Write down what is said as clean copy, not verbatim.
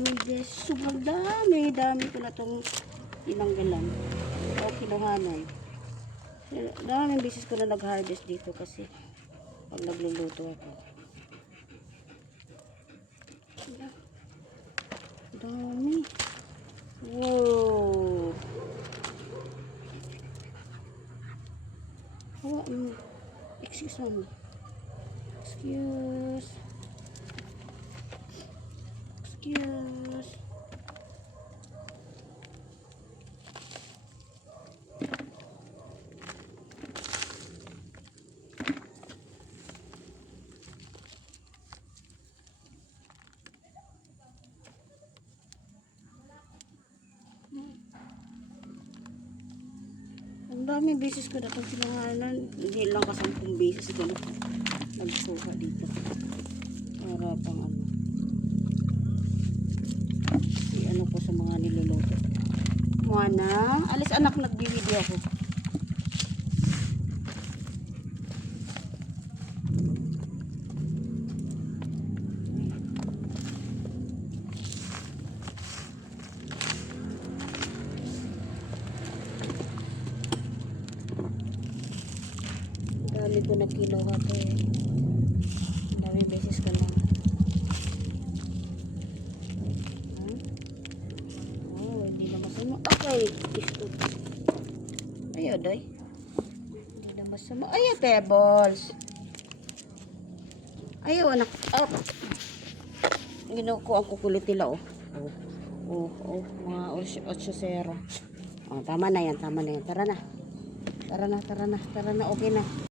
dami guys. Sobrang dami. Dami ko na itong tinanggalan. O kinuhanan. Daming beses ko na nag-harvest dito kasi pag nagluluto ako. Dami. Wow. Hawa mo. Excuse me. Excuse. Ang dami beses ko na itong sinangalan. Hindi lang ka 10 beses ko na nagsuka dito. Para pang ano. I-ano ko sa mga niluluto. Mana, alis anak, nagbibideo ako. Dami ko na kinuha to eh. Dami beses ko na. Oh, hindi na masama. Okay, isto. Ayaw, doy. Hindi na masama. Ayaw, pebbles. Ayaw, anak. Up. Ginuko ang kukulit nila, oh. Mga 8-0. Oh, tama na yan, tama na yan. Tara na. Okay na.